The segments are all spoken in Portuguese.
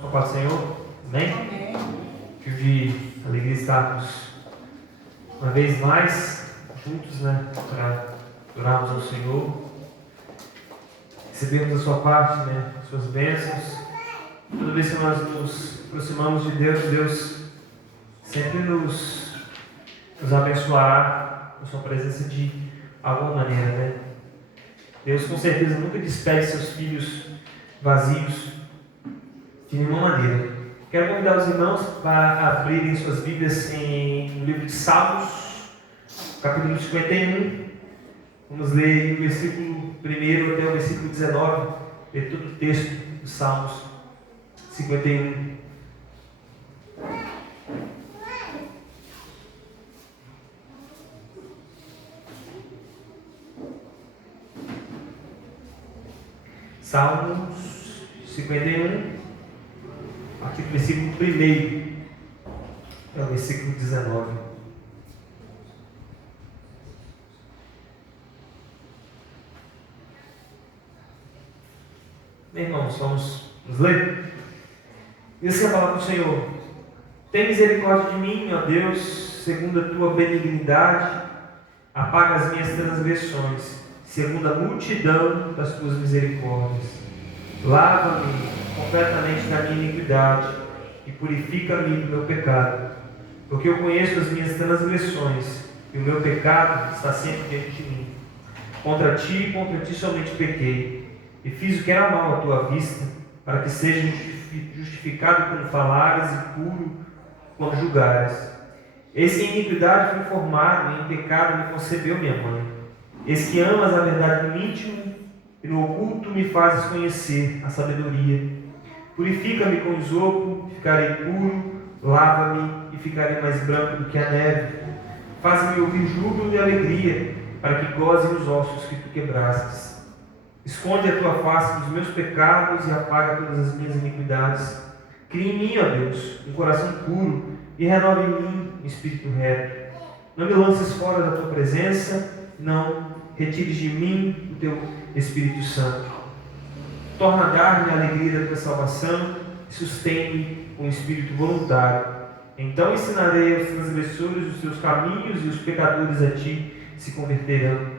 Com a paz do Senhor, amém? Amém. Que de alegria estarmos uma vez mais juntos, para adorarmos ao Senhor, recebermos a sua parte, as suas bênçãos. Toda vez que nós nos aproximamos de Deus, Deus sempre nos abençoará com sua presença de alguma maneira, Deus com certeza nunca despede seus filhos vazios de nenhuma maneira. Quero convidar os irmãos para abrirem suas Bíblias no livro de Salmos, capítulo 51. Vamos ler do versículo 1 até o versículo 19, ler todo o texto dos Salmos 51. Salmos 51, a partir do versículo 1 até o versículo 19. Bem, irmãos, vamos ler? Diz a palavra do Senhor: tem misericórdia de mim, ó Deus, segundo a tua benignidade, apaga as minhas transgressões, segundo a multidão das tuas misericórdias. Lava-me completamente da minha iniquidade e purifica-me do meu pecado, porque eu conheço as minhas transgressões e o meu pecado está sempre diante de mim. Contra ti somente pequei e fiz o que era mal à tua vista, para que seja justificado quando falares e puro quando julgares. Eis que em iniquidade fui formado e em pecado me concebeu minha mãe. Eis que amas a verdade no íntimo e no oculto me fazes conhecer a sabedoria. Purifica-me com isopo, ficarei puro, lava-me e ficarei mais branco do que a neve. Faz-me ouvir júbilo e alegria, para que gozem os ossos que tu quebrastes. Esconde a tua face dos meus pecados e apaga todas as minhas iniquidades. Cria em mim, ó Deus, um coração puro e renova em mim um espírito reto. Não me lances fora da tua presença, não retires de mim o teu Espírito Santo. Torna a dar-me a alegria da tua salvação e sustém-me com um espírito voluntário. Então ensinarei aos transgressores os teus caminhos e os pecadores a ti se converterão.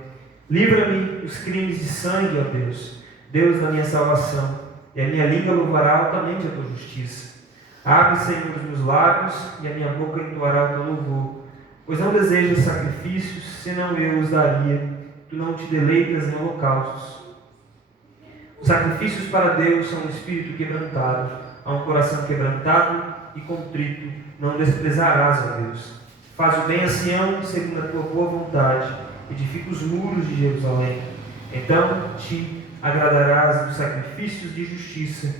Livra-me dos crimes de sangue, ó Deus, Deus da minha salvação, e a minha língua louvará altamente a tua justiça. Abre, Senhor, os meus lábios, e a minha boca entoará o teu louvor. Pois não desejas sacrifícios, senão eu os daria. Tu não te deleitas em holocaustos. Os sacrifícios para Deus são um espírito quebrantado, a um coração quebrantado e contrito não desprezarás, ó Deus. Faz o bem a Sião, segundo a tua boa vontade, edifica os muros de Jerusalém. Então te agradarás dos sacrifícios de justiça,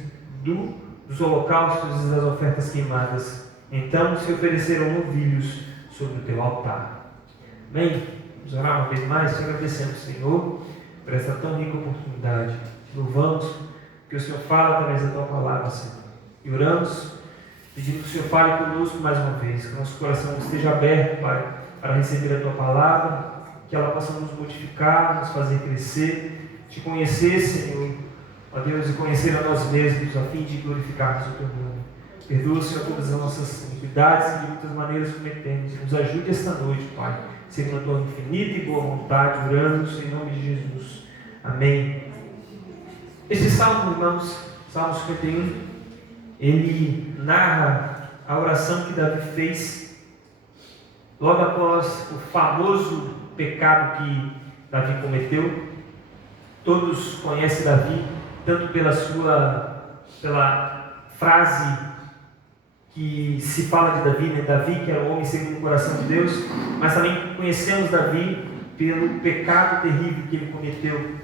dos holocaustos e das ofertas queimadas. Então se oferecerão novilhos sobre o teu altar. Bem, vamos orar uma vez mais, te agradecemos, Senhor, por essa tão rica oportunidade. Te louvamos, que o Senhor fala através da tua palavra, Senhor. E oramos, pedindo que o Senhor fale conosco mais uma vez, que o nosso coração esteja aberto, Pai, para receber a tua palavra, que ela possa nos modificar, nos fazer crescer, te conhecer, Senhor, ó Deus, e conhecer a nós mesmos, a fim de glorificarmos o teu nome. Perdoa, Senhor, todas as nossas iniquidades e de muitas maneiras cometemos. Nos ajude esta noite, Pai, segundo a tua infinita e boa vontade, orando em nome de Jesus. Amém. Este salmo, irmãos, Salmo 51, ele narra a oração que Davi fez logo após o famoso pecado que Davi cometeu. Todos conhecem Davi, tanto pela frase que se fala de Davi, Davi que era o homem segundo o coração de Deus, mas também conhecemos Davi pelo pecado terrível que ele cometeu.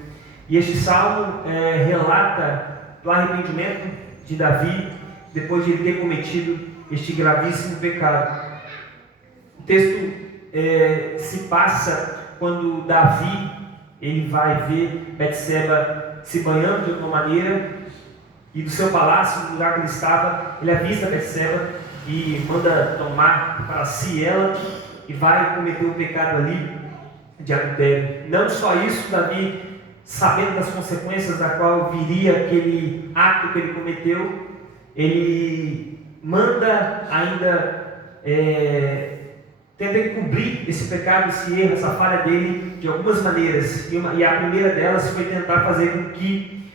E este salmo relata o arrependimento de Davi depois de ele ter cometido este gravíssimo pecado. O texto se passa quando Davi ele vai ver Betseba se banhando de alguma maneira, e do seu palácio, no lugar que ele estava, ele avista Betseba e manda tomar para si ela, e vai cometer o pecado ali de adultério. Não só isso, Davi, sabendo das consequências da qual viria aquele ato que ele cometeu, ele manda ainda tenta encobrir esse pecado, esse erro, essa falha dele de algumas maneiras. E a primeira delas foi tentar fazer com que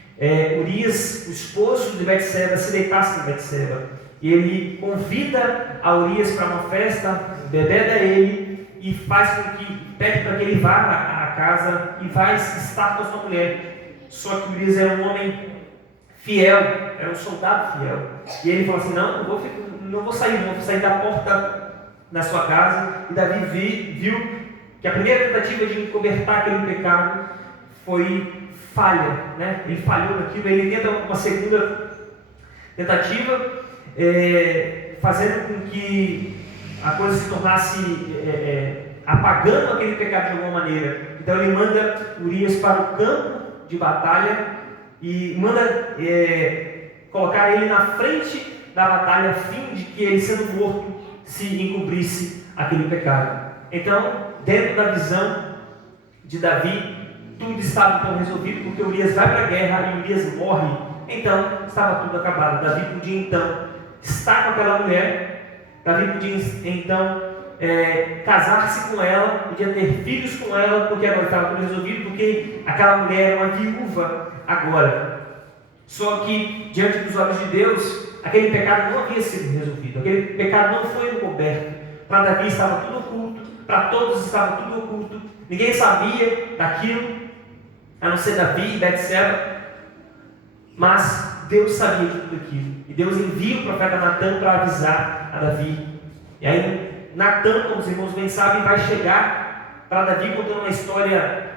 Urias, o esposo de Betseba, se deitasse com Betseba. E ele convida a Urias para uma festa, embebeda ele e pede para que ele vá à casa e vai estar com a sua mulher. Só que Urias era um homem fiel, era um soldado fiel. E ele falou assim: não vou sair da porta da sua casa. E Davi viu que a primeira tentativa de encobertar aquele pecado foi falha, né? Ele falhou naquilo. Ele tenta uma segunda tentativa, fazendo com que a coisa se tornasse apagando aquele pecado de alguma maneira. Então ele manda Urias para o campo de batalha e manda colocar ele na frente da batalha, a fim de que ele, sendo morto, se encobrisse aquele pecado. Então, dentro da visão de Davi, tudo estava então resolvido, porque Urias vai para a guerra e Urias morre. Então, estava tudo acabado. Davi podia então estar com aquela mulher, Davi podia então casar-se com ela, podia ter filhos com ela, porque agora estava tudo resolvido, porque aquela mulher era uma viúva agora. Só que, diante dos olhos de Deus, aquele pecado não havia sido resolvido, aquele pecado não foi encoberto. Para Davi estava tudo oculto, para todos estava tudo oculto, ninguém sabia daquilo, a não ser Davi e Betseba, mas Deus sabia de tudo aquilo, e Deus envia o profeta Natan para avisar a Davi. E aí Natan, como os irmãos bem sabem, vai chegar para Davi contando uma história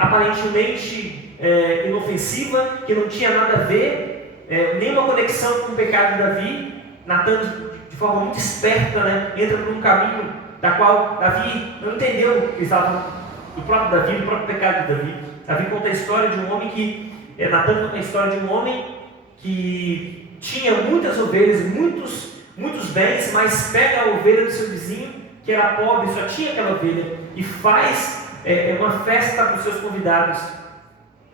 aparentemente inofensiva, que não tinha nada a ver, nenhuma conexão com o pecado de Davi. Natan, de forma muito esperta, né, entra por um caminho da qual Davi não entendeu que estava falando do próprio Davi, do próprio pecado de Davi. Davi conta a história de um homem que Natan conta a história de um homem que tinha muitas ovelhas, muitos bens, mas pega a ovelha do seu vizinho, que era pobre, só tinha aquela ovelha, e faz uma festa para os seus convidados.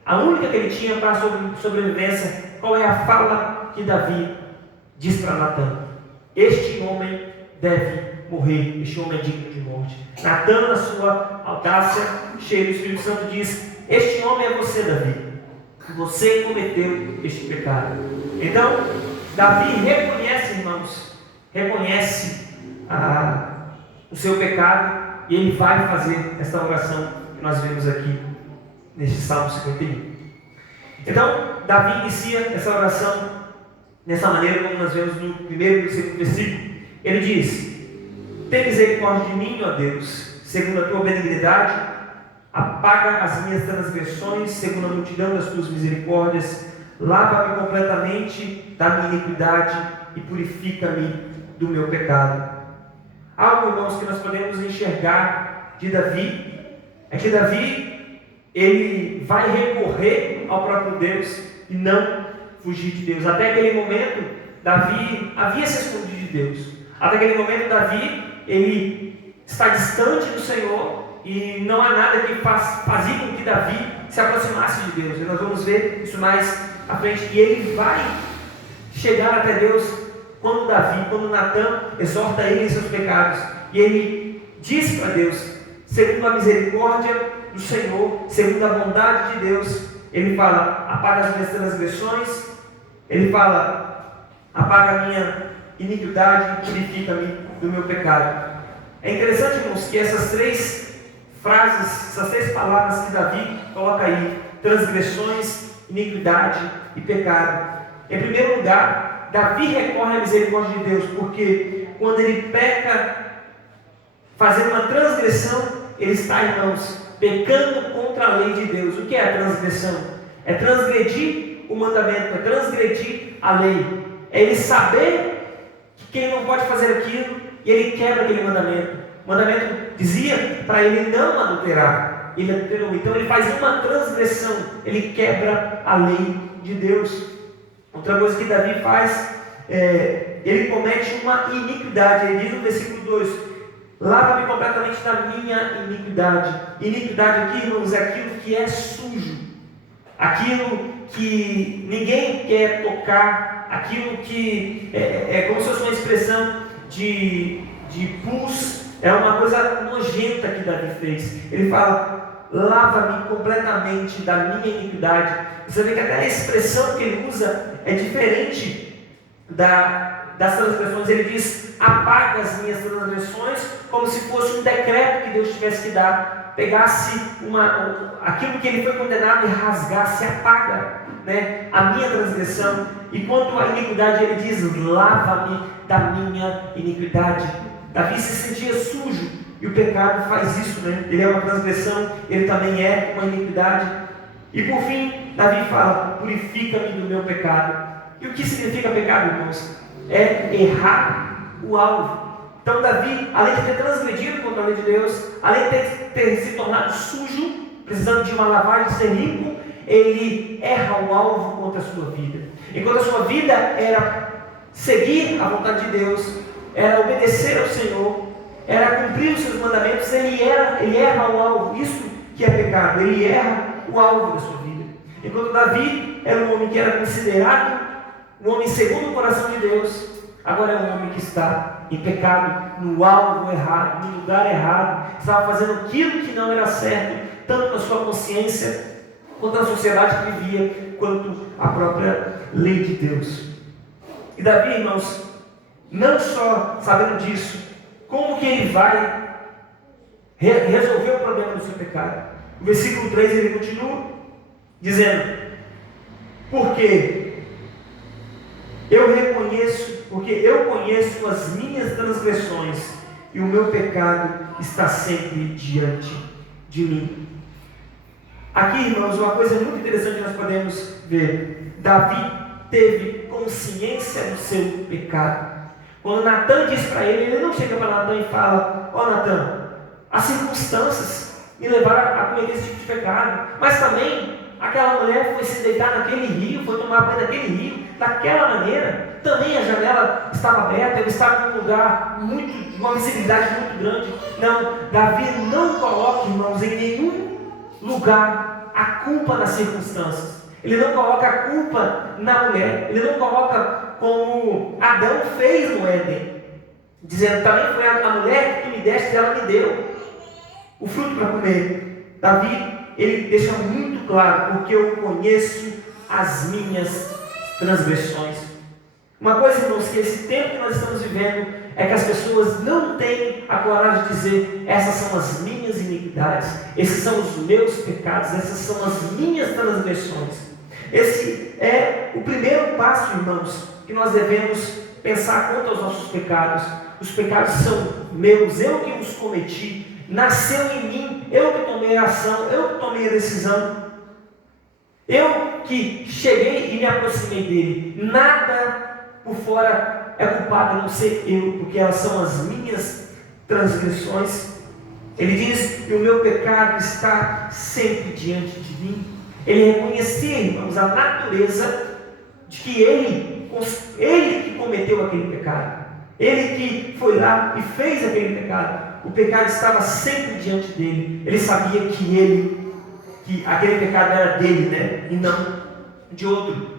A única que ele tinha para a sobrevivência. Qual é a fala que Davi diz para Natan? Este homem deve morrer, este homem é digno de morte. Natan, na sua audácia, cheio do Espírito Santo, diz: este homem é você, Davi. Você cometeu este pecado. Então, Davi reconhece, irmãos, o seu pecado, e ele vai fazer esta oração que nós vemos aqui neste Salmo 51. Então, Davi inicia essa oração dessa maneira, como nós vemos no primeiro e no segundo versículo. Ele diz: tem misericórdia de mim, ó Deus, segundo a tua benignidade, apaga as minhas transgressões, segundo a multidão das tuas misericórdias, lava-me completamente da minha iniquidade e purifica-me do meu pecado. Algo, irmãos, que nós podemos enxergar de Davi é que Davi, ele vai recorrer ao próprio Deus e não fugir de Deus. Até aquele momento, Davi havia se escondido de Deus. Até aquele momento, Davi, ele está distante do Senhor, e não há nada que fazia com que Davi se aproximasse de Deus. E nós vamos ver isso mais à frente. E ele vai chegar até Deus quando Natan exorta ele em seus pecados. E ele diz para Deus, segundo a misericórdia do Senhor, segundo a bondade de Deus, ele fala: apaga as minhas transgressões, ele fala: apaga a minha iniquidade, purifica-me do meu pecado. É interessante, irmãos, que essas três frases, essas três palavras que Davi coloca aí: transgressões, iniquidade e pecado. Em primeiro lugar, Davi recorre à misericórdia de Deus, porque quando ele peca, fazendo uma transgressão, ele está, irmãos, pecando contra a lei de Deus. O que é a transgressão? É transgredir o mandamento, é transgredir a lei. É ele saber que ele não pode fazer aquilo e ele quebra aquele mandamento. O mandamento dizia para ele não adulterar, ele adulterou. Então ele faz uma transgressão, ele quebra a lei de Deus. Outra coisa que Davi faz, ele comete uma iniquidade. Ele diz no versículo 2: lava-me completamente da minha iniquidade. Iniquidade aqui, irmãos, é aquilo que é sujo, aquilo que ninguém quer tocar, aquilo que é como se fosse uma expressão de pus, é uma coisa nojenta que Davi fez. Ele fala: lava-me completamente da minha iniquidade. Você vê que até a expressão que ele usa é diferente das transgressões. Ele diz: apaga as minhas transgressões, como se fosse um decreto que Deus tivesse que dar. Pegasse aquilo que ele foi condenado e rasgasse, apaga, né, a minha transgressão. E quanto à iniquidade, ele diz: lava-me da minha iniquidade. Davi se sentia sujo, e o pecado faz isso, né? Ele é uma transgressão, ele também é uma iniquidade. E por fim, Davi fala: purifica-me do meu pecado. E o que significa pecado, irmãos? É errar o alvo. Então Davi, além de ter transgredido contra a lei de Deus, além de ter se tornado sujo, precisando de uma lavagem, de ser limpo, ele erra o alvo contra a sua vida. Enquanto a sua vida era seguir a vontade de Deus, era obedecer ao Senhor, era cumprir os seus mandamentos, ele erra o alvo. Isso que é pecado, ele erra o alvo da sua vida. Enquanto Davi era um homem que era considerado um homem segundo o coração de Deus, agora é um homem que está em pecado, no alvo errado, no lugar errado, estava fazendo aquilo que não era certo, tanto na sua consciência, quanto na sociedade que vivia, quanto a própria lei de Deus. E Davi, irmãos, não só sabendo disso, como que ele vai resolver o problema do seu pecado? O versículo 3 ele continua dizendo: porque eu conheço as minhas transgressões, e o meu pecado está sempre diante de mim. Aqui, irmãos, uma coisa muito interessante que nós podemos ver: Davi teve consciência do seu pecado. Quando Natan diz para ele, ele não chega para Natan e fala: ó Natan, as circunstâncias me levaram a cometer esse tipo de pecado, mas também aquela mulher foi se deitar naquele rio, foi tomar banho naquele rio, daquela maneira, também a janela estava aberta, ele estava em um lugar de uma visibilidade muito grande. Não, Davi não coloca, irmãos, em nenhum lugar a culpa nas circunstâncias. Ele não coloca a culpa na mulher, ele não coloca como Adão fez no Éden, dizendo: também foi a mulher que tu me deste e ela me deu o fruto para comer. Davi, ele deixa muito claro: porque eu conheço as minhas transgressões. Uma coisa, irmãos, que esse tempo que nós estamos vivendo é que as pessoas não têm a coragem de dizer: essas são as minhas iniquidades, esses são os meus pecados, essas são as minhas transgressões. Esse é o primeiro passo, irmãos, que nós devemos pensar quanto aos nossos pecados. Os pecados são meus, eu que os cometi, nasceu em mim, eu que tomei a ação, eu que tomei a decisão, eu que cheguei e me aproximei dele. Nada por fora é culpado a não ser eu, porque elas são as minhas transgressões. Ele diz que o meu pecado está sempre diante de mim. Ele reconhecia, irmãos, a natureza de que ele que cometeu aquele pecado, ele que foi lá e fez aquele pecado. O pecado estava sempre diante dele. Ele sabia que aquele pecado era dele, né? E não de outro.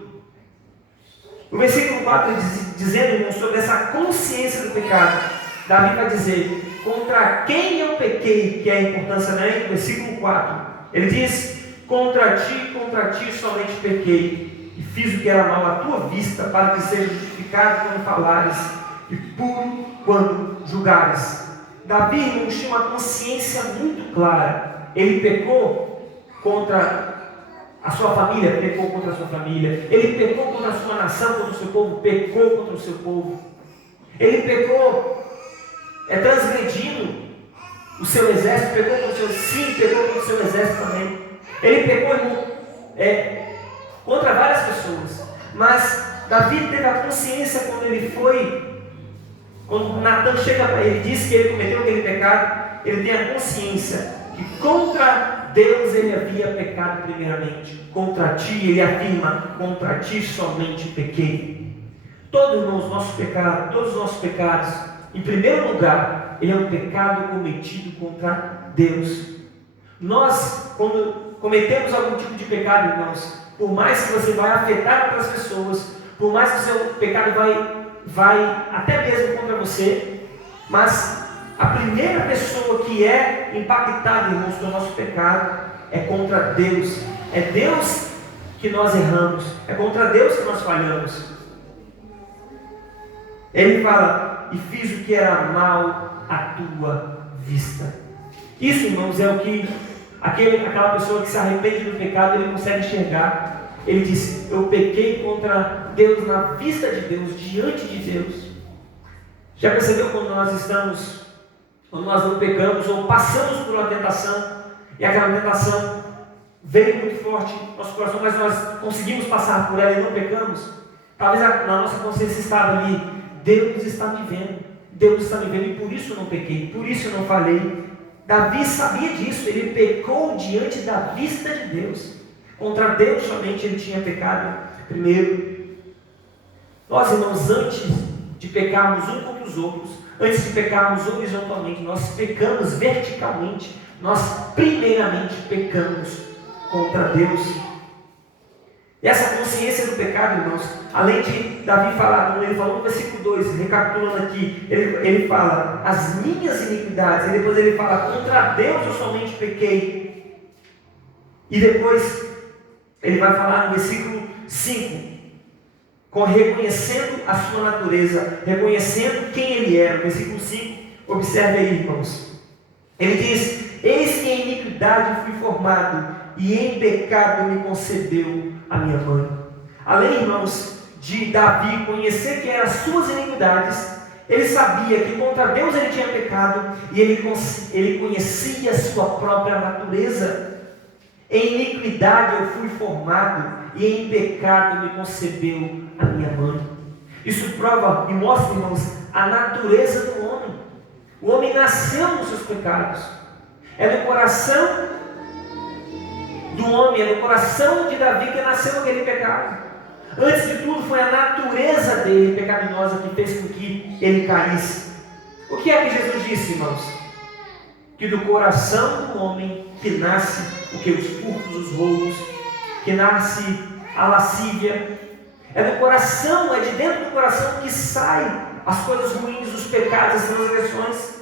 O versículo 4 dizendo, irmãos, sobre essa consciência do pecado, Davi vai dizer: contra quem eu pequei, que é a importância, né? No versículo 4, ele diz: contra ti somente pequei, e fiz o que era mal à tua vista, para que seja justificado quando falares, e puro quando julgares. Davi, irmãos, tinha uma consciência muito clara. Ele pecou contra a sua família, pecou contra a sua família. Ele pecou contra a sua nação, contra o seu povo, pecou contra o seu povo. Ele pecou transgredindo o seu exército, pecou contra o seu sim, pecou contra o seu exército também. Ele pecou, irmão, contra várias pessoas. Mas Davi teve a consciência quando Natan chega para ele e diz que ele cometeu aquele pecado, ele tem a consciência que contra Deus ele havia pecado primeiramente. Contra ti, ele afirma: contra ti somente pequei. Todos os nossos pecados, em primeiro lugar, ele é um pecado cometido contra Deus. Nós, quando cometemos algum tipo de pecado, irmãos, por mais que você vai afetar outras pessoas, por mais que o seu pecado vai até mesmo contra você, mas a primeira pessoa que é impactada, irmãos, pelo nosso pecado é contra Deus. É Deus que nós erramos, é contra Deus que nós falhamos. Ele fala: e fiz o que era mal à tua vista. Isso, irmãos, é o que aquela pessoa que se arrepende do pecado, ele consegue enxergar. Ele diz: eu pequei contra Deus, na vista de Deus, diante de Deus. Já percebeu quando nós não pecamos ou passamos por uma tentação e aquela tentação veio muito forte no nosso coração, mas nós conseguimos passar por ela e não pecamos? Talvez na nossa consciência estava ali: Deus está me vendo, Deus está me vendo, e por isso eu não pequei, por isso eu não falei. Davi sabia disso, ele pecou diante da vista de Deus. Contra Deus somente ele tinha pecado primeiro. Nós, irmãos, antes de pecarmos uns contra os outros, antes de pecarmos horizontalmente, nós pecamos verticalmente. Nós primeiramente pecamos contra Deus. E essa consciência do pecado, irmãos, além de Davi falar, como ele falou no versículo 2, recapitulando aqui, ele fala: as minhas iniquidades, e depois ele fala: contra Deus eu somente pequei. E depois ele vai falar no versículo 5, reconhecendo a sua natureza, reconhecendo quem ele era. No versículo 5, observe aí, irmãos, ele diz: eis que em iniquidade fui formado, e em pecado me concebeu a minha mãe. Além, irmãos, de Davi conhecer que eram as suas iniquidades, ele sabia que contra Deus ele tinha pecado, e ele conhecia a sua própria natureza. Em iniquidade eu fui formado, e em pecado me concebeu a minha mãe. Isso prova e mostra, irmãos, a natureza do homem. O homem nasceu nos seus pecados. É do coração do homem, é no coração de Davi que nasceu aquele pecado. Antes de tudo, foi a natureza dele pecaminosa que fez com que ele caísse. O que é que Jesus disse, irmãos? Que do coração do homem que nasce o que? Os furtos, os roubos, que nasce a lascívia. É do coração, é de dentro do coração que saem as coisas ruins, os pecados, as transgressões.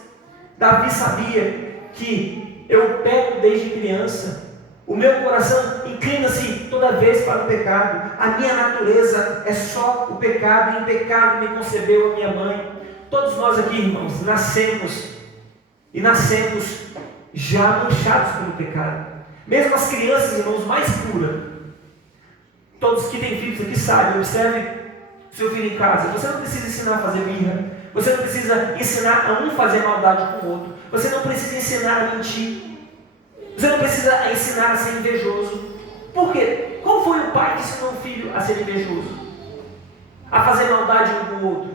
Davi sabia que eu peco desde criança. O meu coração inclina-se toda vez para o pecado. A minha natureza é só o pecado, e em pecado me concebeu a minha mãe. Todos nós aqui, irmãos, nascemos já manchados pelo pecado. Mesmo as crianças, irmãos, mais puras. Todos que têm filhos aqui sabem, observe seu filho em casa. Você não precisa ensinar a fazer birra. Você não precisa ensinar a um fazer maldade com o outro. Você não precisa ensinar a mentir. Você não precisa ensinar a ser invejoso. Por quê? Qual foi o pai que ensinou o filho a ser invejoso? A fazer maldade um com o outro?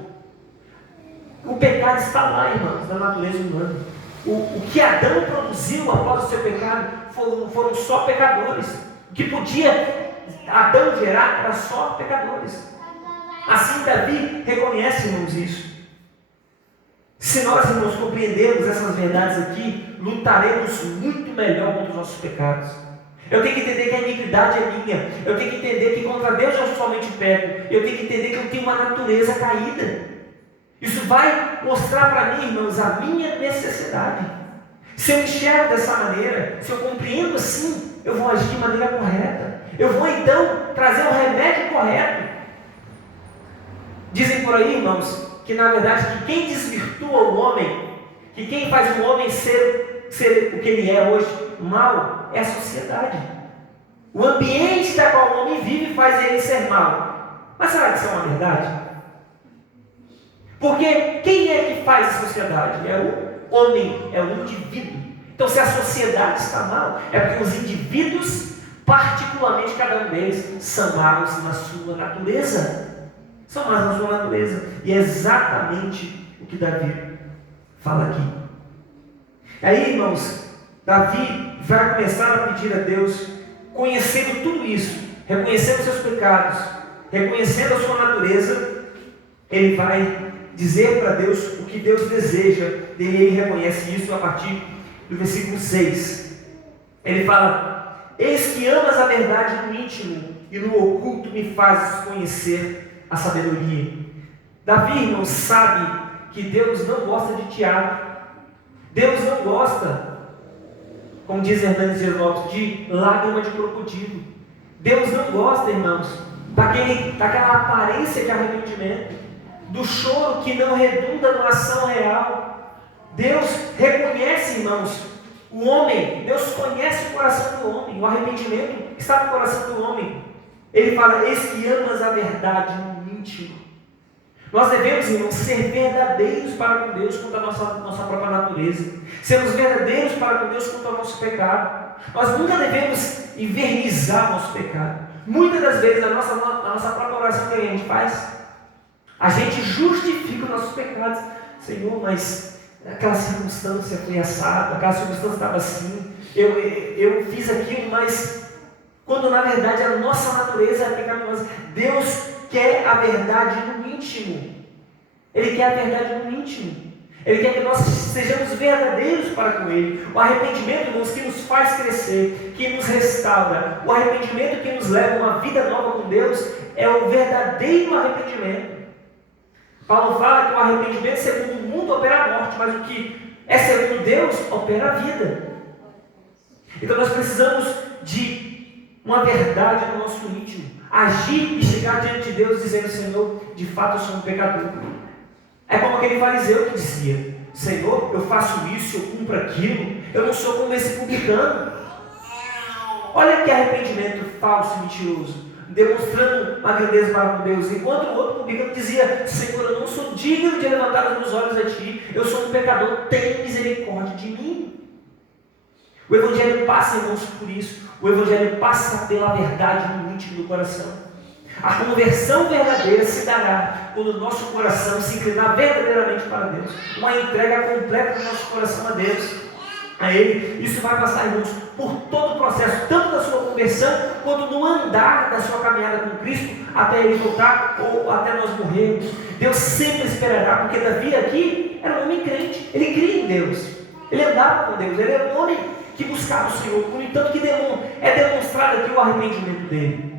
O pecado está lá, irmãos, na natureza humana. O que Adão produziu após o seu pecado foram só pecadores. O que podia Adão gerar era só pecadores. Assim Davi reconhece, irmãos, isso. Se nós, irmãos, compreendermos essas verdades aqui, lutaremos muito melhor contra os nossos pecados. Eu tenho que entender que a iniquidade é minha. Eu tenho que entender que contra Deus eu somente peco. Eu tenho que entender que eu tenho uma natureza caída. Isso vai mostrar para mim, irmãos, a minha necessidade. Se eu enxergo dessa maneira, se eu compreendo assim, eu vou agir de maneira correta. Eu vou então trazer o remédio correto. Dizem por aí, irmãos, que na verdade que quem desvirtua o homem, que quem faz o homem ser o que ele é hoje, mal, é a sociedade. O ambiente da qual o homem vive faz ele ser mal. Mas será que isso é uma verdade? Porque quem é que faz a sociedade? É o homem, é o indivíduo. Então se a sociedade está mal, é porque os indivíduos, particularmente cada um deles, são maus na sua natureza. São maus na sua natureza. E é exatamente o que Davi fala aqui. Aí, irmãos, Davi vai começar a pedir a Deus, conhecendo tudo isso, reconhecendo seus pecados, reconhecendo a sua natureza, ele vai dizer para Deus o que Deus deseja dele, e ele reconhece isso a partir do versículo 6. Ele fala: eis que amas a verdade no íntimo, e no oculto me fazes conhecer a sabedoria. Davi, irmãos, sabe que Deus não gosta de teatro. Deus não gosta, como diz Hernandes Dias Lopes, de lágrima de crocodilo. Deus não gosta, irmãos, daquela aparência de arrependimento, do choro que não redunda numa ação real. Deus reconhece, irmãos, o homem. Deus conhece o coração do homem, o arrependimento que está no coração do homem. Ele fala: eis que amas a verdade no íntimo. Nós devemos, irmãos, ser verdadeiros para com Deus quanto à nossa própria natureza. Sermos verdadeiros para com Deus quanto ao nosso pecado. Nós nunca devemos invernizar o nosso pecado. Muitas das vezes, na nossa própria oração que a gente faz, a gente justifica os nossos pecados. Senhor, mas aquela circunstância foi assada, aquela circunstância estava assim, eu fiz aquilo, mas quando na verdade a nossa natureza é pecaminosa. Deus quer a verdade no íntimo. Ele quer a verdade no íntimo. Ele quer que nós sejamos verdadeiros para com Ele. O arrependimento, irmãos, que nos faz crescer, que nos restaura, o arrependimento que nos leva a uma vida nova com Deus, é o verdadeiro arrependimento. Paulo fala que o arrependimento segundo o mundo opera a morte, mas o que é segundo Deus opera a vida. Então nós precisamos de uma verdade no nosso íntimo, agir e chegar diante de Deus dizendo: Senhor, de fato eu sou um pecador. É como aquele fariseu que dizia: Senhor, eu faço isso, eu cumpro aquilo, eu não sou como esse publicano. Olha que arrependimento falso e mentiroso, demonstrando uma grandeza para com Deus, enquanto o outro publicano dizia: Senhor, eu não sou digno de levantar os meus olhos a Ti, eu sou um pecador, tenha misericórdia de mim. O Evangelho passa, irmãos, por isso. O Evangelho passa pela verdade no íntimo do coração. A conversão verdadeira se dará quando o nosso coração se inclinar verdadeiramente para Deus. Uma entrega completa do nosso coração a Deus, a Ele. Isso vai passar, irmãos, por todo o processo, tanto da sua conversão, quanto no andar da sua caminhada com Cristo, até Ele voltar ou até nós morrermos. Deus sempre esperará, porque Davi aqui era um homem crente. Ele cria em Deus, ele andava com Deus, ele era um homem que buscava o Senhor. No entanto, que é demonstrado aqui o arrependimento dele.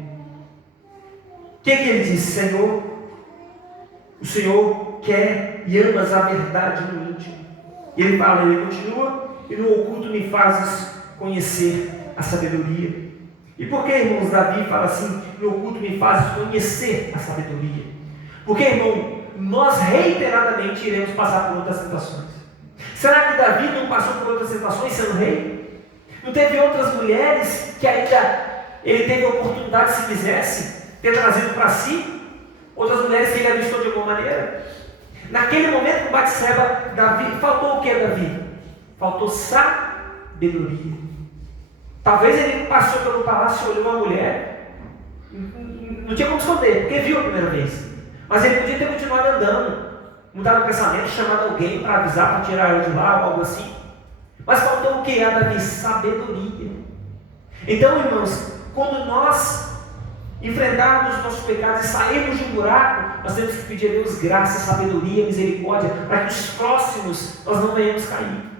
O que ele disse? Senhor, o Senhor quer e amas a verdade no íntimo. E ele fala, ele continua: e no oculto me fazes conhecer a sabedoria. E por que, irmãos, Davi fala assim: no oculto me fazes conhecer a sabedoria? Porque, irmão, nós reiteradamente iremos passar por outras tentações. Será que Davi não passou por outras tentações sendo rei? Não teve outras mulheres que ainda ele teve a oportunidade, se quisesse, ter trazido para si? Outras mulheres que ele avistou de alguma maneira? Naquele momento com Batseba, Davi, faltou o que, Davi? Faltou sabedoria. Talvez ele passou pelo palácio e olhou uma mulher, não tinha como esconder, porque viu a primeira vez. Mas ele podia ter continuado andando, mudado o pensamento, chamado alguém para avisar, para tirar ela de lá, ou algo assim. Mas faltou o que a Davi? Sabedoria. Então, irmãos, quando nós enfrentarmos os nossos pecados e sairmos de um buraco, nós temos que pedir a Deus graça, sabedoria, misericórdia, para que os próximos nós não venhamos cair.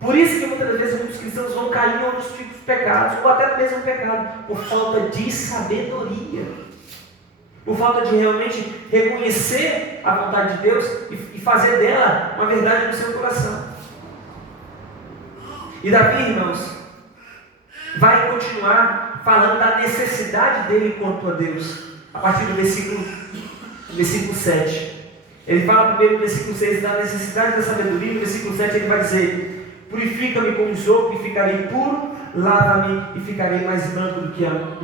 Por isso que muitas vezes muitos cristãos vão cair em outros tipos de pecados, ou até mesmo pecado, por falta de sabedoria, por falta de realmente reconhecer a vontade de Deus e fazer dela uma verdade no seu coração. E Davi, irmãos, vai continuar falando da necessidade dele quanto a Deus, a partir do versículo 7. Ele fala primeiro no versículo 6 da necessidade da sabedoria. No versículo 7 ele vai dizer: purifica-me com isopo e ficarei puro, lava-me e ficarei mais branco do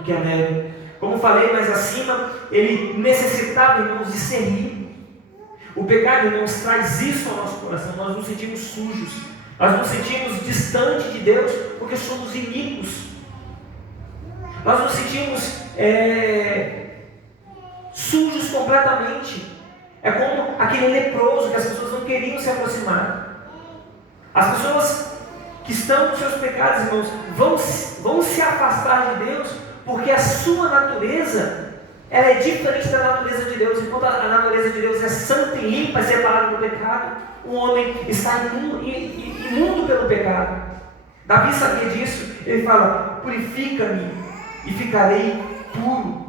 que a neve. Como falei mais acima, ele necessitava, irmãos, de ser limpo. O pecado, irmãos, traz isso ao nosso coração. Nós nos sentimos sujos, nós nos sentimos distantes de Deus, porque somos iníquos. Nós nos sentimos sujos completamente. É como aquele leproso que as pessoas não queriam se aproximar. As pessoas que estão nos seus pecados, irmãos, vão se afastar de Deus, porque a sua natureza, ela é diferente da natureza de Deus. Enquanto a natureza de Deus é santa e limpa, separada do pecado, o homem está imundo pelo pecado. Davi sabia disso. Ele fala: purifica-me e ficarei puro.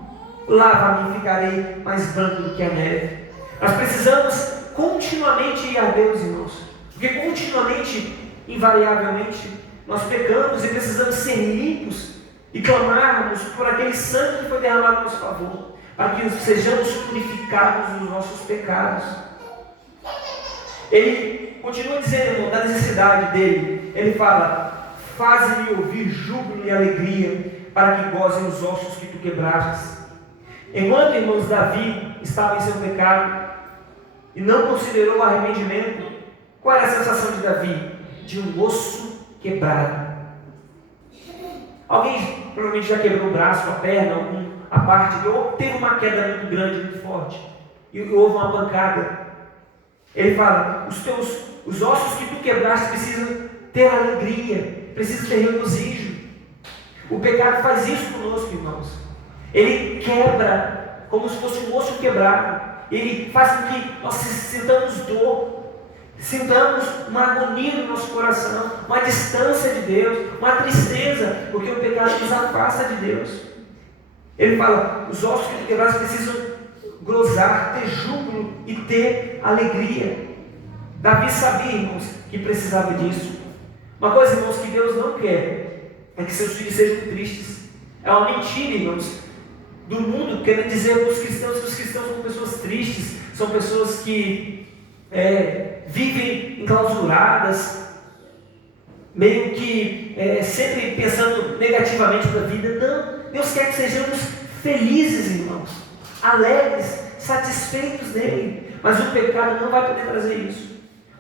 lava-me e ficarei mais branco do que a neve. Nós precisamos continuamente ir a Deus, irmãos, porque continuamente, invariavelmente, nós pecamos e precisamos ser limpos e clamarmos por aquele sangue que foi derramado a nosso favor, para que sejamos purificados dos nossos pecados. Ele continua dizendo, irmão, da necessidade dele. Ele fala: faze-me ouvir júbilo e alegria, para que gozem os ossos que tu quebrastes. Enquanto, irmãos, Davi estava em seu pecado e não considerou o arrependimento, qual era a sensação de Davi? De um osso quebrado. Alguém provavelmente já quebrou o braço, a perna, a parte, ou teve uma queda muito grande, muito forte, e houve uma pancada. Ele fala: os ossos que tu quebraste precisam ter alegria, precisam ter regozijo. O pecado faz isso conosco, irmãos. Ele quebra como se fosse um osso quebrado. Ele faz com que nós sintamos dor, sintamos uma agonia no nosso coração, uma distância de Deus, uma tristeza, porque o pecado nos afasta de Deus. Ele fala: os ossos que tu quebraste precisam gozar, ter júbilo e ter alegria. Davi sabia, irmãos, que precisava disso. Uma coisa, irmãos, que Deus não quer é que seus filhos sejam tristes. É uma mentira, irmãos, do mundo querendo dizer para os cristãos que os cristãos são pessoas tristes, são pessoas que vivem enclausuradas, meio que sempre pensando negativamente na vida. Não, Deus quer que sejamos felizes, irmãos, alegres, satisfeitos nele. Mas o pecado não vai poder trazer isso.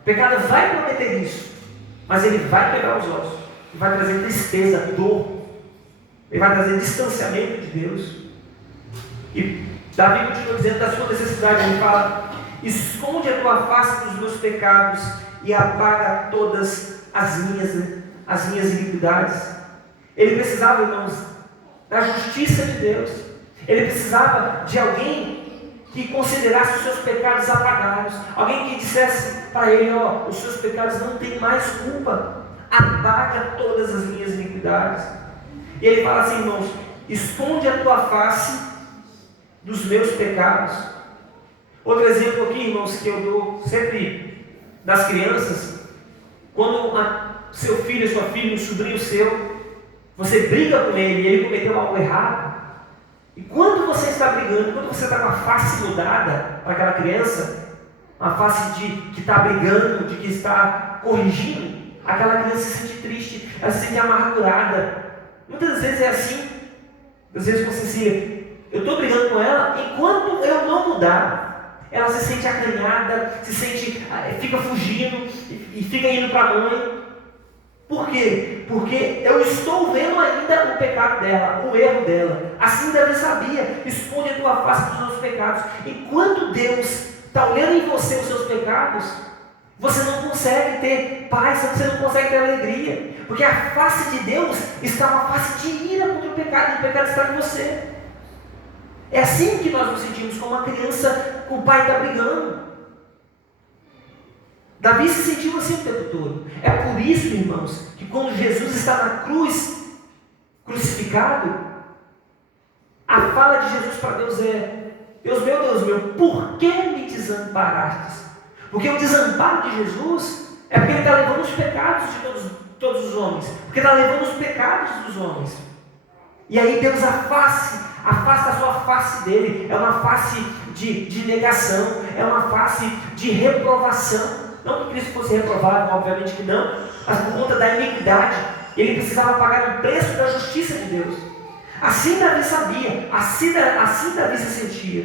O pecado vai prometer isso, mas ele vai pegar os ossos, ele vai trazer tristeza, dor, ele vai trazer distanciamento de Deus. E Davi continua dizendo da sua necessidade. Ele fala: esconde a tua face dos meus pecados e apaga todas as minhas iniquidades. Ele precisava, irmãos, da justiça de Deus. Ele precisava de alguém que considerasse os seus pecados apagados, alguém que dissesse para ele: ó, os seus pecados não têm mais culpa, apaga todas as minhas iniquidades. E ele fala assim, irmãos: esconde a tua face dos meus pecados. Outro exemplo aqui, irmãos, que eu dou sempre das crianças: quando seu filho, sua filha, um sobrinho seu, você briga com ele e ele cometeu algo errado, e quando você está brigando, quando você está com a face mudada para aquela criança, uma face de que está brigando, de que está corrigindo, aquela criança se sente triste, ela se sente amargurada. Muitas vezes é assim. Às vezes com Cecília, eu estou brigando com ela, enquanto eu não mudar, ela se sente acanhada, fica fugindo e fica indo para a mãe. Por quê? Porque eu estou vendo ainda o pecado dela, o erro dela. Assim Davi sabia: esconde a tua face dos meus pecados. Enquanto Deus está olhando em você os seus pecados, você não consegue ter paz, você não consegue ter alegria, porque a face de Deus está uma face de ira contra o pecado, e o pecado está em você. É assim que nós nos sentimos, como uma criança com o pai está brigando. Davi se sentiu assim o tempo todo. É por isso, irmãos, que quando Jesus está na cruz, crucificado, a fala de Jesus para Deus é: Deus meu, por que me desamparastes? Porque o desamparo de Jesus é porque ele está levando os pecados de todos os homens, porque está levando os pecados dos homens. E aí Deus afasta a sua face dele. É uma face de negação, é uma face de reprovação. Não que Cristo fosse reprovado, obviamente que não, mas por conta da iniquidade, ele precisava pagar o preço da justiça de Deus. Assim Davi sabia, assim Davi se sentia.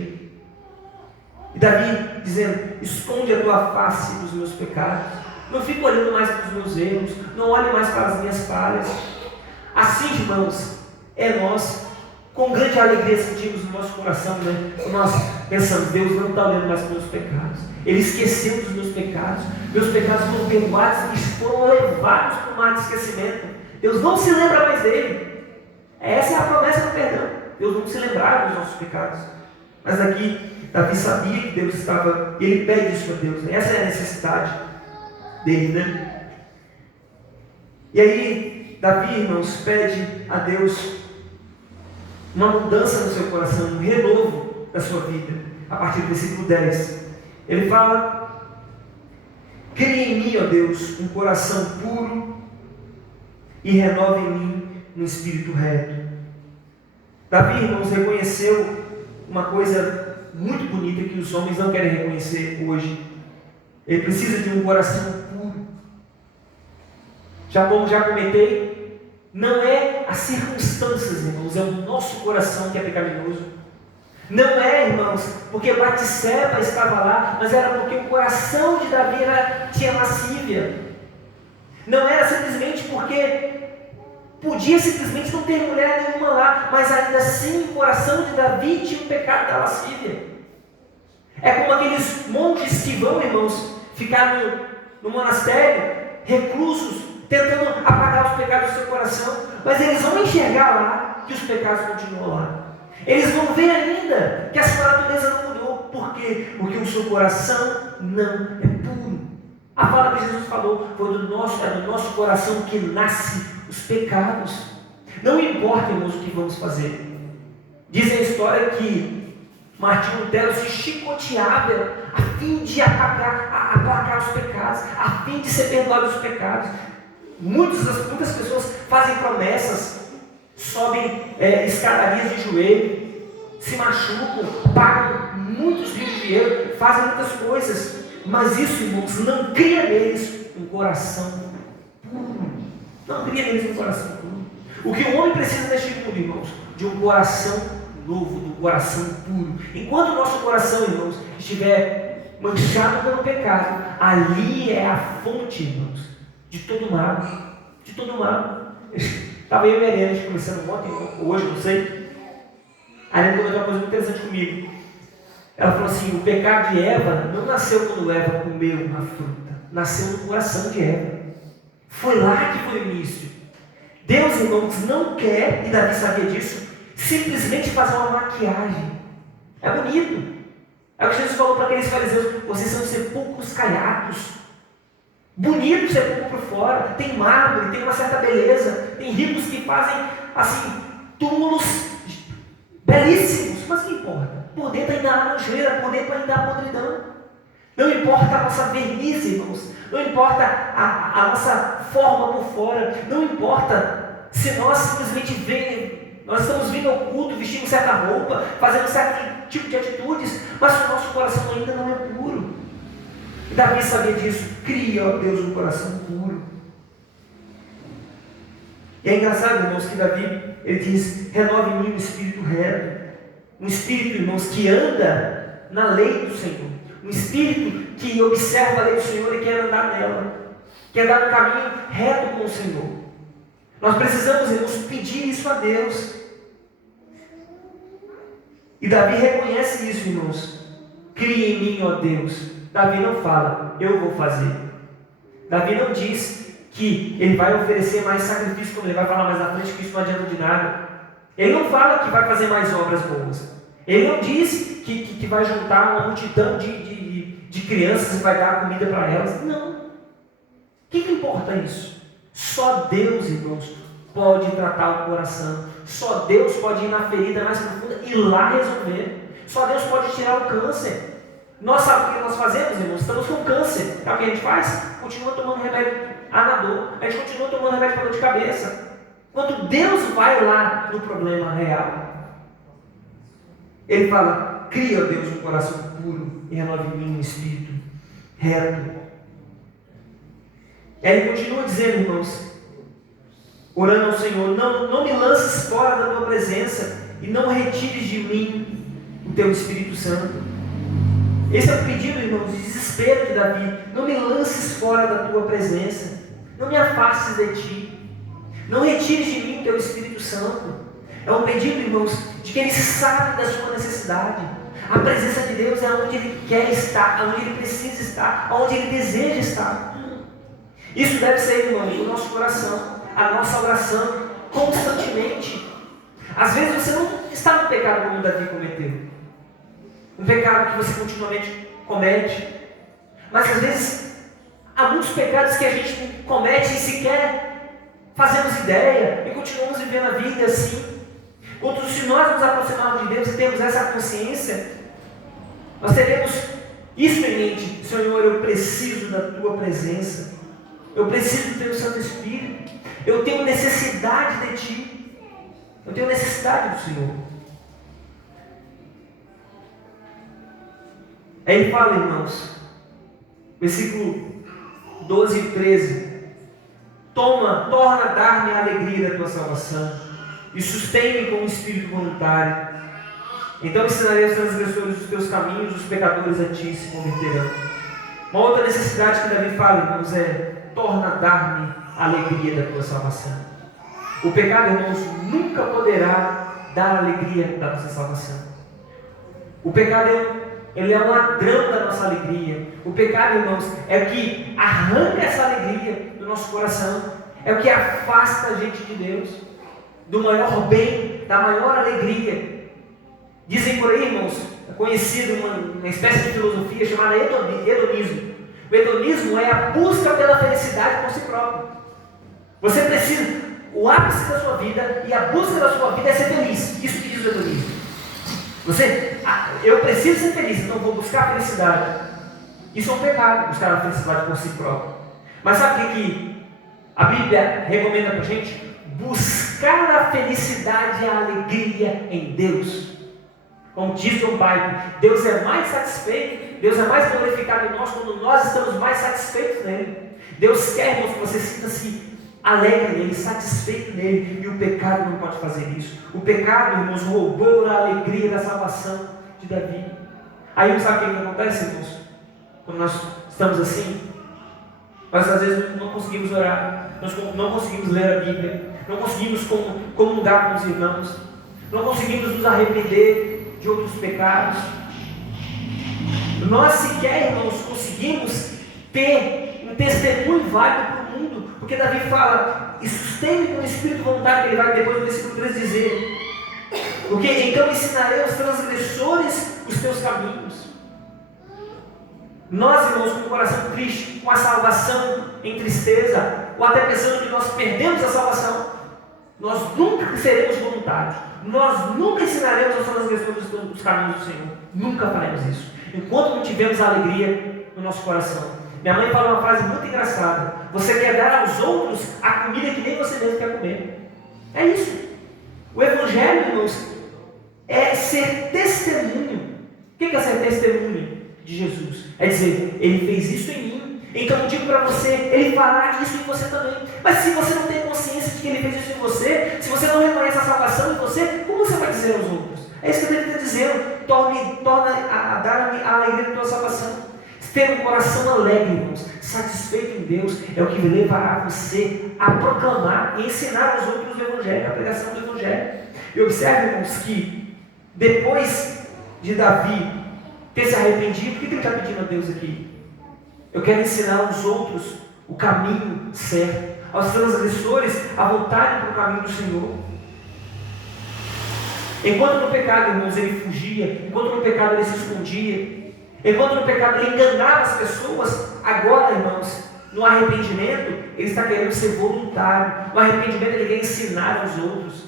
E Davi dizendo: esconde a tua face dos meus pecados, não fico olhando mais para os meus erros, não olhe mais para as minhas falhas. Assim, irmãos, nós com grande alegria sentimos no nosso coração, né? Nós pensamos: Deus não está olhando mais para os meus pecados, Ele esqueceu dos meus pecados foram perdoados e foram levados para o mar de esquecimento. Deus não se lembra mais dele. Essa é a promessa do perdão. Deus não se lembrava dos nossos pecados. Mas aqui Davi sabia que Deus estava, e ele pede isso a Deus, né? Essa é a necessidade dele, né? E aí Davi, irmãos, pede a Deus uma mudança no seu coração, um renovo da sua vida. A partir do versículo 10, ele fala: cria em mim, ó Deus, um coração puro e renova em mim um espírito reto. Davi, irmãos, reconheceu uma coisa muito bonita que os homens não querem reconhecer hoje. Ele precisa de um coração puro. Como já comentei, não é as circunstâncias, irmãos, é o nosso coração que é pecaminoso. Não é, irmãos, porque Batseba estava lá, mas era porque o coração de Davi tinha lascívia. Não era simplesmente porque podia simplesmente não ter mulher nenhuma lá, mas ainda assim o coração de Davi tinha o pecado da lascívia. É como aqueles monges que vão, irmãos, ficar no monastério, reclusos, tentando apagar os pecados do seu coração, mas eles vão enxergar lá que os pecados continuam lá. Eles vão ver ainda que a sua natureza não mudou. Por quê? Porque o seu coração não é puro. A fala que Jesus falou foi é do nosso coração que nasce os pecados. Não importa, irmãos, o que vamos fazer. Diz a história que Martinho Lutero se chicoteava a fim de aplacar os pecados, a fim de ser perdoado os pecados. Muitas pessoas fazem promessas, sobem escadarias de joelho, se machucam, pagam muitos rios de dinheiro, fazem muitas coisas, mas isso, irmãos, não cria neles um coração puro. Não cria neles um coração puro. O que o homem precisa neste mundo, irmãos, de um coração novo, de um coração puro. Enquanto o nosso coração, irmãos, estiver manchado pelo pecado, ali é a fonte, irmãos, de todo mal. De todo mal. Estava eu e a Helena conversando ontem, hoje, não sei. A Helena comentou uma coisa muito interessante comigo. Ela falou assim: o pecado de Eva não nasceu quando Eva comeu uma fruta, nasceu no coração de Eva. Foi lá que foi o início. Deus, irmãos, não quer, e Davi sabia disso, simplesmente fazer uma maquiagem. É bonito. É o que Jesus falou para aqueles fariseus: vocês são sepulcros caiados. Bonito sepulcro por fora, tem mármore, tem uma certa beleza, tem ricos que fazem assim, túmulos belíssimos, mas o que importa? Por dentro ainda há nojeira, por dentro ainda há podridão. Não importa a nossa verniz, irmãos, não importa a nossa forma por fora, não importa se nós simplesmente nós estamos vindo ao culto, vestindo certa roupa, fazendo certo tipo de atitudes, mas o nosso coração ainda não é puro. E Davi sabia disso. Cria, ó Deus, um coração puro. E é engraçado, irmãos, que Davi, ele diz: renove em mim um espírito reto. Um espírito, irmãos, que anda na lei do Senhor. Um espírito que observa a lei do Senhor e quer andar nela. Quer andar no caminho reto com o Senhor. Nós precisamos, irmãos, pedir isso a Deus. E Davi reconhece isso, irmãos. Cria em mim, ó Deus. Davi não fala: eu vou fazer. Davi não diz que ele vai oferecer mais sacrifício, como ele vai falar mais na frente, que isso não adianta de nada. Ele não fala que vai fazer mais obras boas. Ele não diz que vai juntar uma multidão de crianças e vai dar comida para elas. Não. O que importa isso? Só Deus, irmãos, pode tratar o coração. Só Deus pode ir na ferida mais profunda e lá resolver. Só Deus pode tirar o câncer. Nós sabemos o que nós fazemos, irmãos? Estamos com câncer. Sabe o que a gente faz? Continua tomando remédio anador. A gente continua tomando remédio para dor de cabeça. Quando Deus vai lá no problema real, Ele fala: cria, Deus, um coração puro e renove em mim um espírito reto. E aí Ele continua dizendo, irmãos, orando ao Senhor: não me lances fora da tua presença e não retires de mim o teu Espírito Santo. Esse é o pedido, irmãos, de desespero de Davi. Não me lances fora da tua presença. Não me afastes de ti. Não retires de mim o teu Espírito Santo. É um pedido, irmãos, de que ele sabe da sua necessidade. A presença de Deus é onde ele quer estar, onde ele precisa estar, onde ele deseja estar. Isso deve ser, irmãos, o nosso coração, a nossa oração, constantemente. Às vezes você não está no pecado como Davi cometeu. Um pecado que você continuamente comete. Mas às vezes há muitos pecados que a gente comete e sequer fazemos ideia e continuamos vivendo a vida assim. Quando se nós nos aproximarmos de Deus e temos essa consciência, nós teremos isso em mente: Senhor, eu preciso da Tua presença, eu preciso do Teu Santo Espírito, eu tenho necessidade de Ti, eu tenho necessidade do Senhor. Aí ele fala, irmãos, versículo 12 e 13: torna a dar-me a alegria da Tua salvação e sustém-me com um espírito voluntário. Então ensinarei aos transgressores os Teus caminhos, os pecadores a Ti se converterão. Uma outra necessidade que Davi fala, irmãos, é: torna a dar-me a alegria da Tua salvação. O pecado, irmãos, nunca poderá dar a alegria da nossa salvação. O pecado ele é um ladrão da nossa alegria. O pecado, irmãos, é o que arranca essa alegria do nosso coração, é o que afasta a gente de Deus, do maior bem, da maior alegria. Dizem por aí, irmãos, é conhecido uma espécie de filosofia chamada hedonismo. O hedonismo é a busca pela felicidade por si próprio. Você precisa, o ápice da sua vida e a busca da sua vida é ser feliz. Isso que diz o hedonismo. Eu preciso ser feliz, então vou buscar a felicidade. Isso é um pecado, buscar a felicidade por si próprio. Mas sabe o que a Bíblia recomenda para a gente? Buscar a felicidade e a alegria em Deus. Como diz John Piper, Deus é mais satisfeito, Deus é mais glorificado em nós quando nós estamos mais satisfeitos nele. Deus quer, irmãos, que você sinta-se alegre nele, satisfeito nele, e o pecado não pode fazer isso. O pecado, irmãos, roubou a alegria da salvação de Davi. Aí sabe o que acontece, irmãos? Quando nós estamos assim, nós às vezes não conseguimos orar, nós não conseguimos ler a Bíblia, não conseguimos comungar com os irmãos, não conseguimos nos arrepender de outros pecados. Nós sequer, irmãos, conseguimos ter um testemunho válido para o mundo, porque Davi fala: e sustente com o espírito voluntário, que ele vai depois no versículo 3 dizer: porque então ensinarei aos transgressores os teus caminhos. Nós, irmãos, com o coração triste, com a salvação em tristeza, ou até pensando que nós perdemos a salvação, nós nunca seremos voluntários, nós nunca ensinaremos aos transgressores os caminhos do Senhor, nunca faremos isso, enquanto não tivermos a alegria no nosso coração. Minha mãe fala uma frase muito engraçada: você quer dar aos outros a comida que nem você mesmo quer comer. É isso. O Evangelho, irmãos, é ser testemunho. O que é ser testemunho de Jesus? É dizer: Ele fez isso em mim, então eu digo para você, Ele fará isso em você também. Mas se você não tem consciência de que Ele fez isso em você, se você não reconhece a salvação em você, como você vai dizer aos outros? É isso que Ele está dizendo: torna a dar-me a alegria da tua salvação. Ter um coração alegre, irmãos, satisfeito em Deus, é o que levará você a proclamar e ensinar aos outros o Evangelho, a pregação do Evangelho. E observe, irmãos, que depois de Davi ter se arrependido, o que ele está pedindo a Deus aqui? Eu quero ensinar aos outros o caminho certo, aos transgressores a voltarem para o caminho do Senhor. Enquanto no pecado, irmãos, ele fugia, enquanto no pecado ele se escondia, enquanto no pecado ele enganava as pessoas, agora, irmãos, no arrependimento, ele está querendo ser voluntário. No arrependimento, ele quer ensinar aos outros.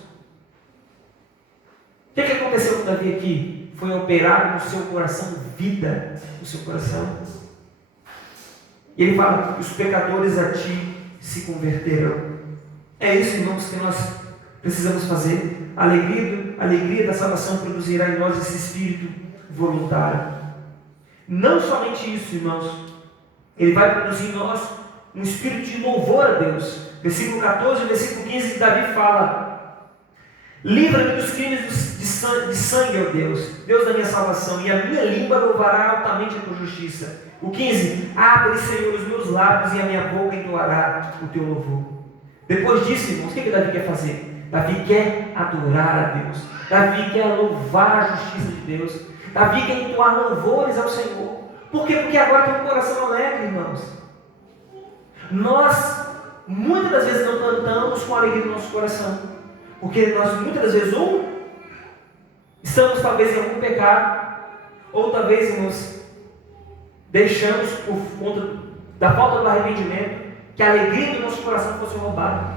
O que aconteceu com Davi aqui? Foi operado no seu coração vida, no seu coração. E ele fala: os pecadores a ti se converterão. É isso, irmãos, que nós precisamos fazer. A alegria da salvação produzirá em nós esse espírito voluntário. Não somente isso, irmãos, ele vai produzir em nós um espírito de louvor a Deus. Versículo 14 e versículo 15, Davi fala: livra-me dos crimes de sangue, ó Deus, Deus da minha salvação, e a minha língua louvará altamente a tua justiça. O 15, abre, Senhor, os meus lábios, e a minha boca entoará o teu louvor. Depois disso, irmãos, o que Davi quer fazer? Davi quer adorar a Deus, Davi quer louvar a justiça de Deus, Davi quer entoar louvores ao Senhor. Por quê? Porque agora tem um coração alegre, irmãos. Nós, muitas das vezes, não cantamos com alegria no nosso coração, porque nós, muitas das vezes, ou estamos talvez em algum pecado, ou talvez, irmãos, deixamos por conta da falta do arrependimento, que a alegria do nosso coração fosse roubada.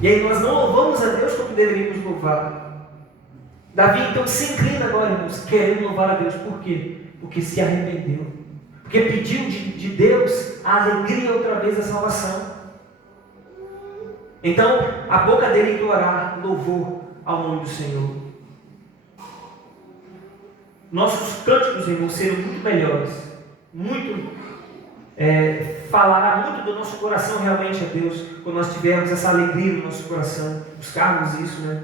E aí nós não louvamos a Deus como deveríamos louvar. Davi então se inclina agora, irmãos, querendo louvar a Deus. Por quê? Porque se arrependeu. Porque pediu de Deus a alegria outra vez da salvação. Então, a boca dele entoará louvor ao nome do Senhor. Nossos cânticos, irmãos, serão muito melhores. Falará muito do nosso coração realmente a Deus, quando nós tivermos essa alegria no nosso coração, buscarmos isso, né?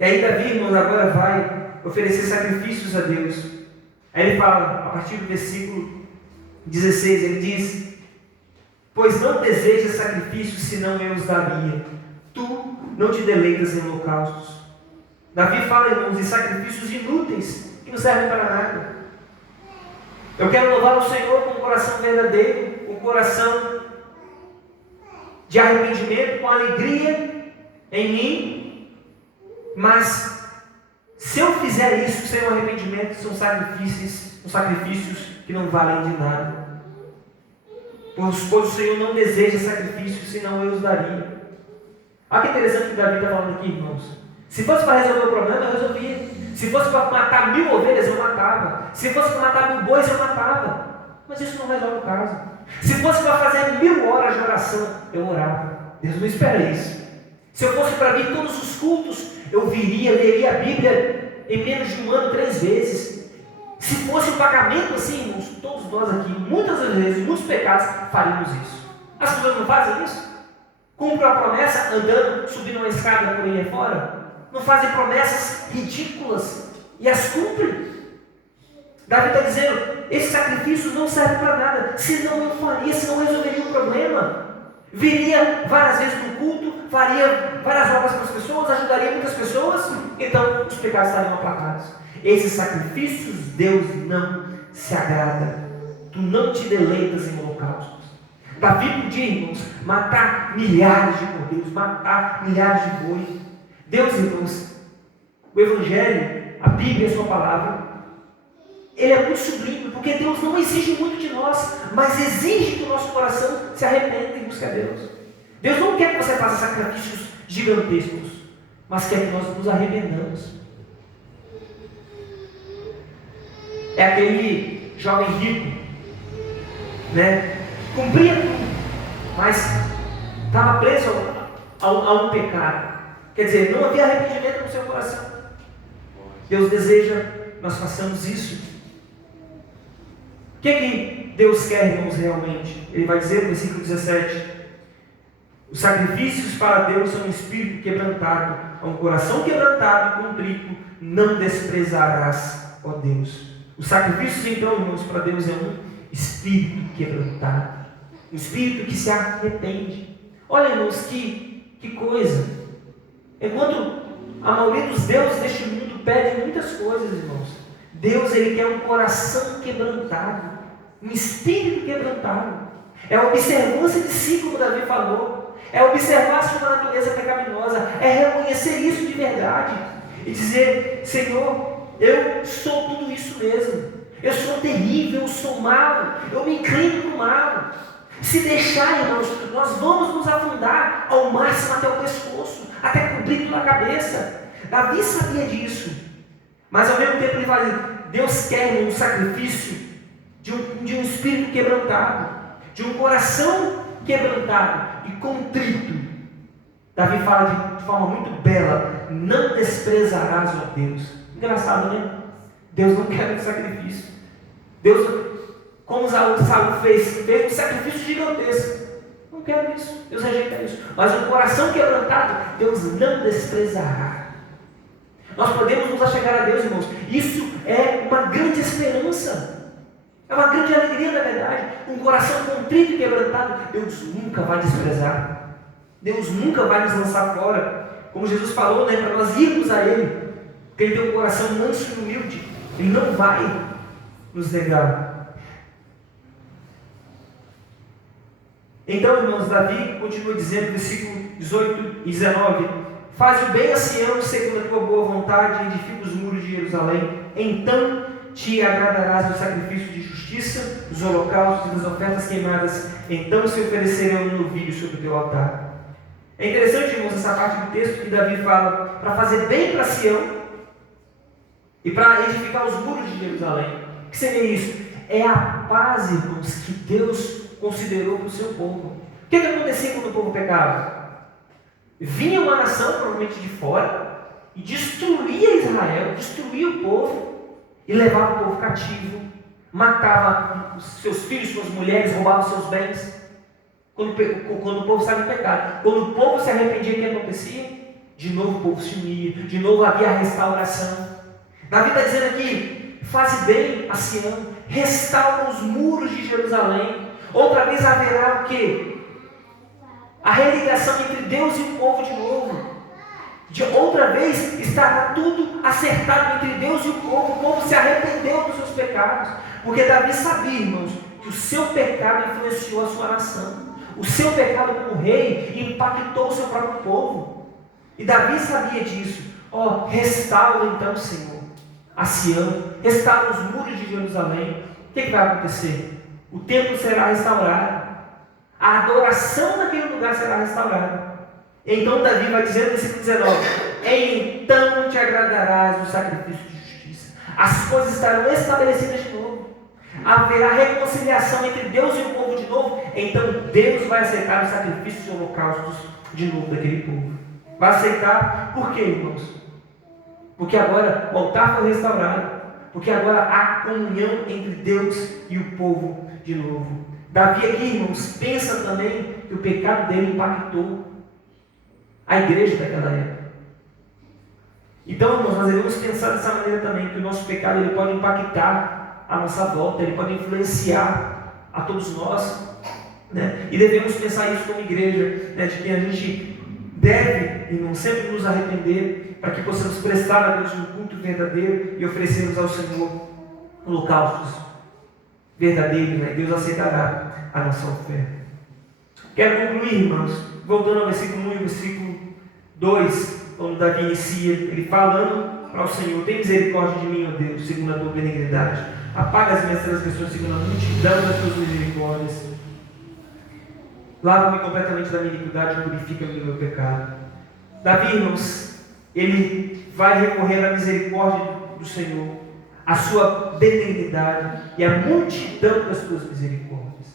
E aí Davi, irmãos, agora vai oferecer sacrifícios a Deus. Aí ele fala, a partir do versículo 16, ele diz: pois não desejas sacrifícios, senão eu os daria. Tu não te deleitas em holocaustos. Davi fala, irmãos, de sacrifícios inúteis, que não servem para nada. Eu quero louvar o Senhor com um coração verdadeiro, com um coração de arrependimento, com alegria em mim. Mas se eu fizer isso sem um arrependimento, são sacrifícios que não valem de nada. Pois o Senhor não deseja sacrifícios, senão eu os daria. Olha que interessante que Davi está falando aqui, irmãos. Se fosse para resolver o problema, eu resolvia. Se fosse para matar 1000 ovelhas, eu matava. Se fosse para matar 1000 bois, eu matava. Mas isso não resolve o caso. Se fosse para fazer 1000 horas de oração, eu orava. Deus não espera isso. Se eu fosse para vir todos os cultos, eu leria a Bíblia em menos de um ano 3 vezes. Se fosse um pagamento assim, irmãos, todos nós aqui, muitas vezes, muitos pecados, faríamos isso. As pessoas não fazem isso? Cumprem a promessa andando, subindo uma escada por aí fora? Não fazem promessas ridículas e as cumprem. Davi está dizendo, esses sacrifícios não servem para nada, senão eu faria, senão resolveria o problema. Viria várias vezes no culto, faria várias obras para as pessoas, ajudaria muitas pessoas, então os pecados estariam aplacados. Esses sacrifícios Deus não se agrada. Tu não te deleitas em holocaustos. Davi podia, irmãos, matar milhares de cordeiros, matar milhares de bois. Deus, irmãos, o Evangelho, a Bíblia, a sua palavra, ele é muito sublime, porque Deus não exige muito de nós, mas exige que o nosso coração se arrependa e busque a Deus. Deus não quer que você faça sacrifícios gigantescos, mas quer que nós nos arrependamos. É aquele jovem rico, né? Cumpria tudo, mas estava preso a um pecado. Quer dizer, não havia arrependimento no seu coração. Deus deseja que nós façamos isso. O que Deus quer, irmãos, realmente? Ele vai dizer no versículo 17: os sacrifícios para Deus são um espírito quebrantado, a um coração quebrantado e contrito não desprezarás, ó Deus. Os sacrifícios, então, irmãos, para Deus é um espírito quebrantado, um espírito que se arrepende. Olha, irmãos, que coisa. Enquanto a maioria dos deuses deste mundo pede muitas coisas, irmãos, Deus, ele quer um coração quebrantado, um espírito quebrantado. É a observância de si, como Davi falou. É observar a sua natureza pecaminosa. É reconhecer isso de verdade e dizer: Senhor, eu sou tudo isso mesmo. Eu sou terrível, eu sou mau, eu me inclino para o mal. Se deixar, irmãos, nós vamos nos afundar ao máximo até o pescoço, até cobrir toda a cabeça. Davi sabia disso, mas ao mesmo tempo ele fala: Deus quer um sacrifício de um espírito quebrantado, de um coração quebrantado e contrito. Davi fala de forma muito bela: não desprezarás, ó Deus. Engraçado, né? Deus não quer um sacrifício. Deus, como Saul fez um sacrifício gigantesco. Não quero isso, Deus rejeita isso. Mas um coração quebrantado, Deus não desprezará. Nós podemos nos achegar a Deus, irmãos. Isso é uma grande esperança. É uma grande alegria, na verdade. Um coração contrito e quebrantado, Deus nunca vai desprezar. Deus nunca vai nos lançar fora. Como Jesus falou, né, para nós irmos a Ele. Quem tem um coração manso e humilde, Ele não vai nos negar. Então, irmãos, Davi continua dizendo, versículo 18 e 19: faz o bem a Sião segundo a tua boa vontade e edifica os muros de Jerusalém. Então te agradarás do sacrifício de justiça, dos holocaustos e das ofertas queimadas. Então se oferecerão um novilho sobre o teu altar. É interessante, irmãos, essa parte do texto que Davi fala para fazer bem para Sião e para edificar os muros de Jerusalém. O que seria isso? É a paz, irmãos, que Deus considerou para o seu povo. O que acontecia quando o povo pecava? Vinha uma nação, provavelmente de fora, e destruía Israel, destruía o povo, e levava o povo cativo, matava os seus filhos, suas mulheres, roubava os seus bens. Quando o povo estava em pecado. Quando o povo se arrependia, o que acontecia? De novo o povo se unia, de novo havia a restauração. Davi está dizendo aqui, faze bem a Sião, restaura os muros de Jerusalém. Outra vez haverá o quê? A religação entre Deus e o povo de novo. De outra vez estará tudo acertado entre Deus e o povo se arrependeu dos seus pecados. Porque Davi sabia, irmãos, que o seu pecado influenciou a sua nação. O seu pecado como rei impactou o seu próprio povo. E Davi sabia disso. Restaura então, Senhor, a Sião, restaura os muros de Jerusalém. O que vai acontecer? O templo será restaurado. A adoração naquele lugar será restaurada. Então Davi vai dizer no versículo 19: então te agradarás do sacrifício de justiça. As coisas estarão estabelecidas de novo. Haverá reconciliação entre Deus e o povo de novo. Então Deus vai aceitar os sacrifícios e holocaustos de novo daquele povo. Vai aceitar, por quê, irmãos? Porque agora o altar foi restaurado. Porque agora há comunhão entre Deus e o povo de novo. Davi aqui, irmãos, pensa também que o pecado dele impactou a igreja daquela época. Então, irmãos, nós devemos pensar dessa maneira também, que o nosso pecado ele pode impactar a nossa volta, ele pode influenciar a todos nós, né? E devemos pensar isso como igreja, né? De que a gente deve, irmãos, sempre nos arrepender, para que possamos prestar a Deus um culto verdadeiro e oferecermos ao Senhor holocaustos verdadeiros, né? Deus aceitará a nossa oferta. Quero concluir, irmãos, voltando ao versículo 1 e versículo 2, quando Davi inicia, ele falando para o Senhor: tem misericórdia de mim, ó Deus, segundo a tua benignidade. Apaga as minhas transgressões segundo a multidão das tuas misericórdias. Lava-me completamente da minha iniquidade e purifica-me do meu pecado. Davi, irmãos, ele vai recorrer à misericórdia do Senhor, a sua benignidade e a multidão das suas misericórdias.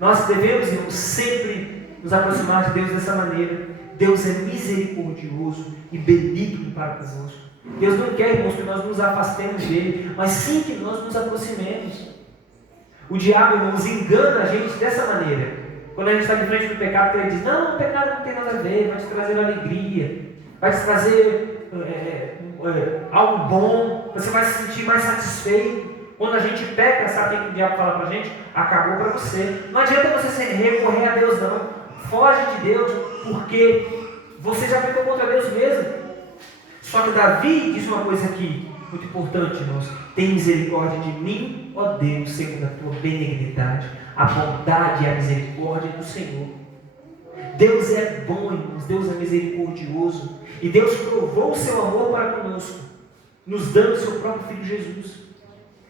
Nós devemos, irmãos, sempre nos aproximar de Deus dessa maneira. Deus é misericordioso e benigno para conosco. Deus não quer, irmãos, que nós nos afastemos dele, mas sim que nós nos aproximemos. O diabo, irmãos, engana a gente dessa maneira. Quando a gente está de frente do pecado, ele diz: não, o pecado não tem nada a ver, vai te trazer alegria, vai te trazer algo bom, você vai se sentir mais satisfeito. Quando a gente peca, sabe o que o diabo fala para a gente? Acabou para você. Não adianta você recorrer a Deus, não. Foge de Deus, porque você já pecou contra Deus mesmo. Só que Davi diz uma coisa aqui muito importante, irmãos: tem misericórdia de mim, ó Deus, segundo a tua benignidade. A bondade e a misericórdia do Senhor. Deus é bom, irmãos, Deus é misericordioso. E Deus provou o seu amor para conosco, nos dando o seu próprio Filho Jesus.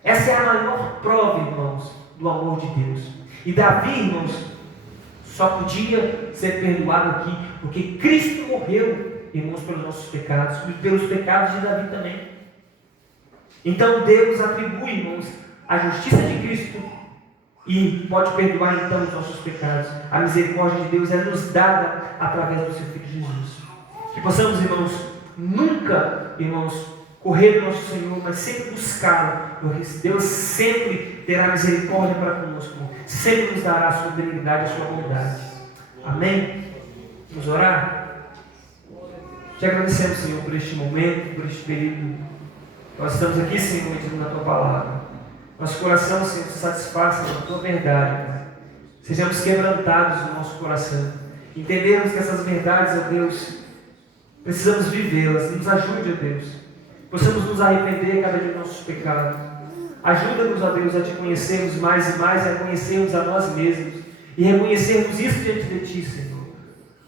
Essa é a maior prova, irmãos, do amor de Deus. E Davi, irmãos, só podia ser perdoado aqui, porque Cristo morreu, irmãos, pelos nossos pecados, e pelos pecados de Davi também. Então Deus atribui, irmãos, a justiça de Cristo e pode perdoar então os nossos pecados. A misericórdia de Deus é nos dada através do seu Filho Jesus. Que possamos, irmãos, nunca, irmãos, correr do nosso Senhor, mas sempre buscá-lo, porque Deus sempre terá misericórdia para conosco, sempre nos dará a sua benignidade, a sua bondade. Amém? Vamos orar? Te agradecemos, Senhor, por este momento, por este período. Nós estamos aqui, Senhor, meditando na tua palavra. Nosso coração, Senhor, se satisfaça na tua verdade, Pai. Sejamos quebrantados no nosso coração. Entendermos que essas verdades, ó Deus, precisamos vivê-las. Nos ajude, ó Deus. Possamos nos arrepender cada dia dos nossos pecados. Ajuda-nos, ó Deus, a te conhecermos mais e mais, a conhecermos a nós mesmos e reconhecermos isso diante de ti, Senhor.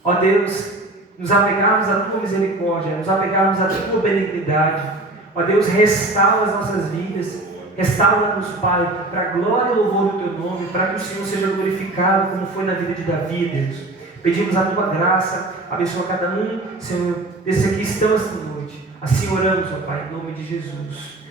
Ó Deus, nos apegarmos à tua misericórdia, nos apegarmos à tua benignidade. Ó Deus, restaura as nossas vidas, restaura-nos, Pai, para a glória e louvor do teu nome, para que o Senhor seja glorificado como foi na vida de Davi, Deus. Pedimos a tua graça, abençoa cada um, Senhor, desses aqui estão esta noite. Assim oramos, ó Pai, em nome de Jesus.